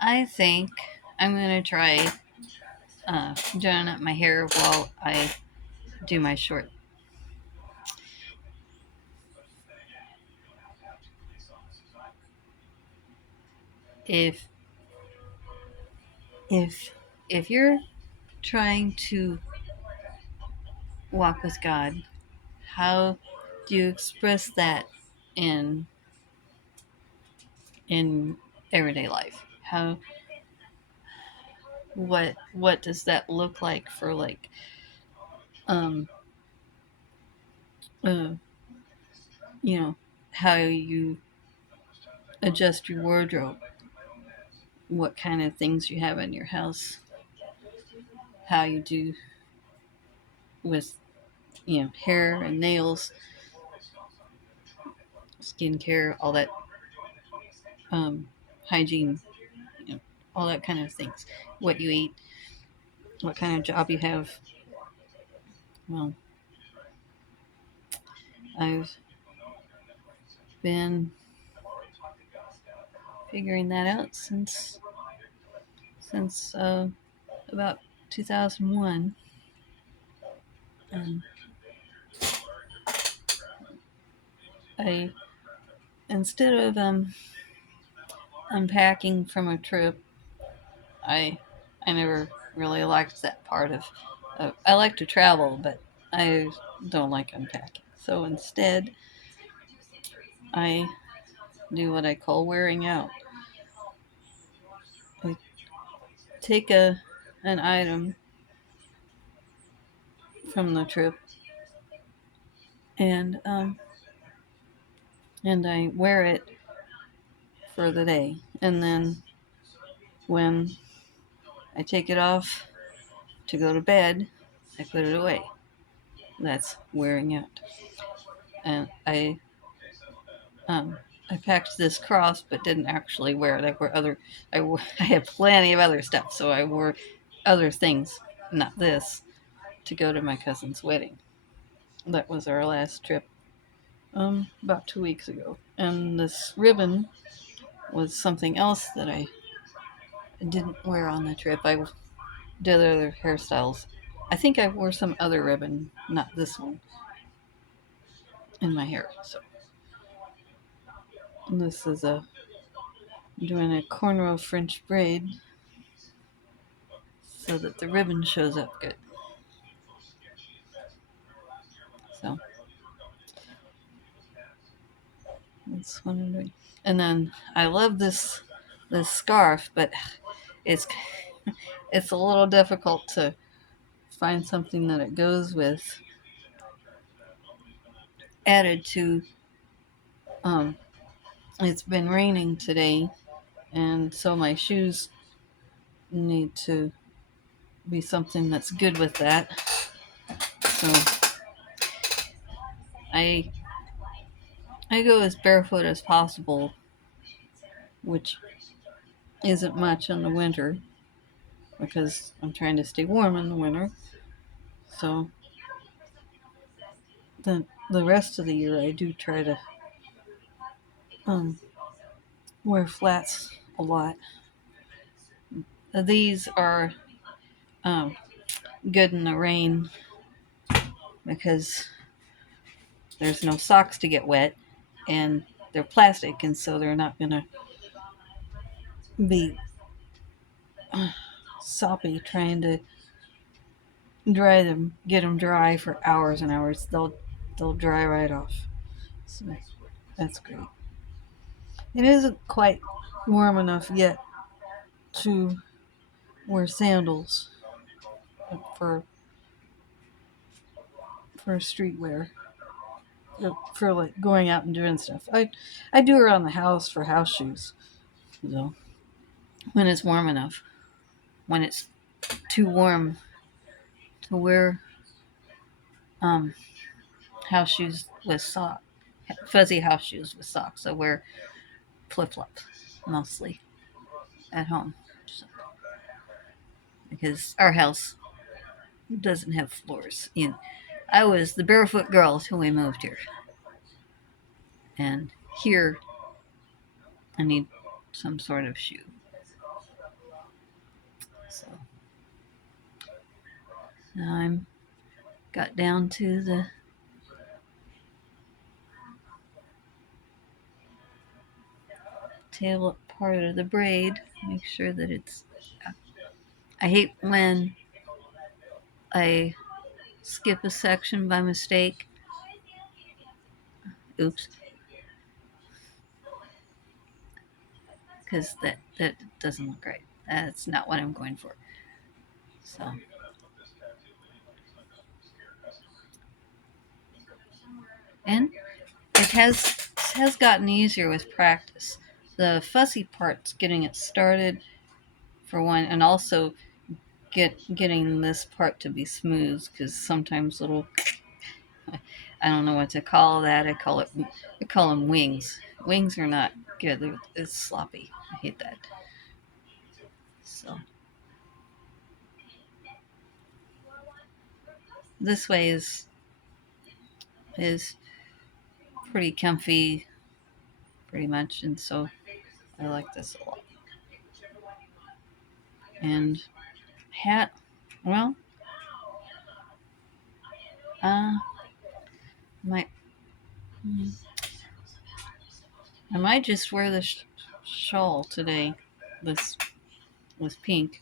I think I'm gonna try doing up my hair while I do my short. If if if you're trying to walk with God, how do you express that in in everyday life? How what does that look like for like um uh, you know how you adjust your wardrobe, what kind of things you have in your house, how you do with hair and nails, skincare, all that um, hygiene, you know, all that kind of things. What you eat, what kind of job you have. Well, I've been figuring that out since about 2001. And I instead of unpacking from a trip, I I never really liked that part of. I like to travel, but I don't like unpacking. So instead, I do what I call wearing out. I take a an item from the trip and and I wear it for the day, and then when I take it off to go to bed, I put it away. That's wearing out. And um, I packed this cross, but didn't actually wear it. I wore other. I had plenty of other stuff, so I wore other things, not this, to go to my cousin's wedding. That was our last trip, about 2 weeks ago. And this ribbon was something else that I didn't wear on the trip. I did other hairstyles. I think I wore some other ribbon, not this one, in my hair. So this is a doing a cornrow French braid so that the ribbon shows up good. So that's what I'm doing. And then I love this scarf, but it's it's a little difficult to find something that it goes with. Added to, um, it's been raining today, and so my shoes need to be something that's good with that. So I I go as barefoot as possible, which isn't much in the winter because I'm trying to stay warm in the winter. So the rest of the year I do try to um, wear flats a lot. These are um, good in the rain because there's no socks to get wet, and they're plastic, and so they're not gonna be soppy trying to dry them, get them dry for hours and hours. They'll dry right off. So that's great. It isn't quite warm enough yet to wear sandals for for streetwear, for like going out and doing stuff. I do around the house for house shoes, though, when it's warm enough. When it's too warm to wear um, house shoes with socks, fuzzy house shoes with socks, I wear flip flops mostly at home. So, because our house doesn't have floors. I was the barefoot girl till we moved here, and here I need some sort of shoe. So now I'm got down to the tail part of the braid. Make sure that it's. I hate when I skip a section by mistake. Oops. Because that doesn't look right. That's not what I'm going for. So. And it has gotten easier with practice. The fussy part's getting it started for one, and also getting this part to be smooth, because sometimes little, I don't know what to call that. I call them wings. Wings are not good. It's sloppy. I hate that. So this way is pretty comfy, pretty much, and so I like this a lot. And hat, well, might I might just wear this shawl today. This was pink.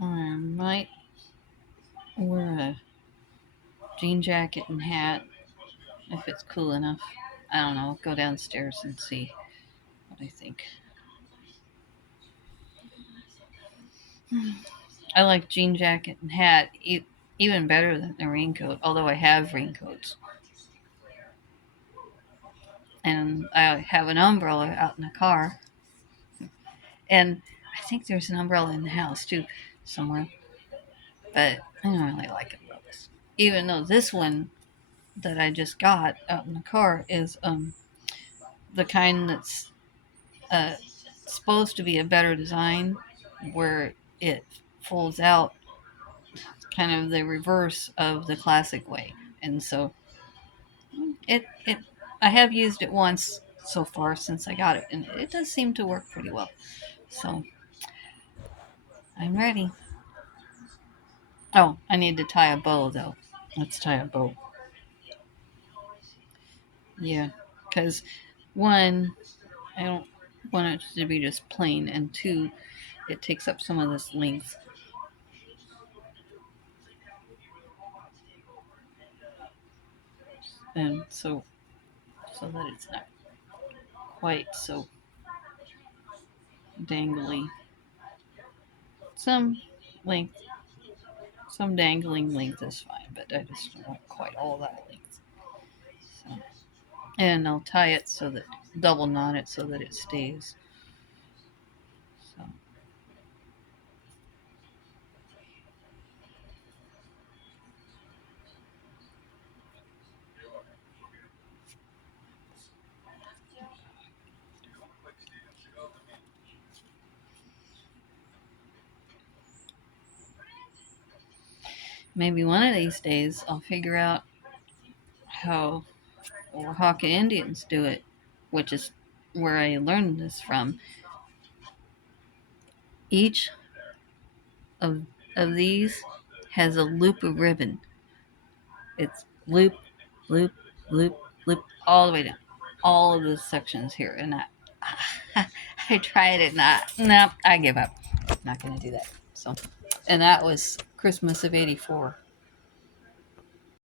I might wear a jean jacket and hat if it's cool enough. I don't know. Go downstairs and see what I think. I like jean jacket and hat even better than a raincoat, although I have raincoats. And I have an umbrella out in the car. And I think there's an umbrella in the house too, somewhere. But I don't really like umbrellas. Even though this one that I just got out in the car is the kind that's uh, supposed to be a better design, where it folds out kind of the reverse of the classic way. And so it I have used it once so far since I got it, and it does seem to work pretty well. So I'm ready. Oh, I need to tie a bow though. Let's tie a bow. Yeah, because one, I don't want it to be just plain, and two, it takes up some of this length. And so that it's not quite so dangly. Some length, some dangling length is fine, but I just don't want quite all that length. So, and I'll tie it so that double knot it so that it stays. So. Maybe one of these days I'll figure out how Oaxaca Indians do it, which is where I learned this from. Each of these has a loop of ribbon. It's loop, loop, loop, loop, all the way down. All of the sections here. And I tried it, no, I give up. I'm not going to do that. So, and that was Christmas of '84.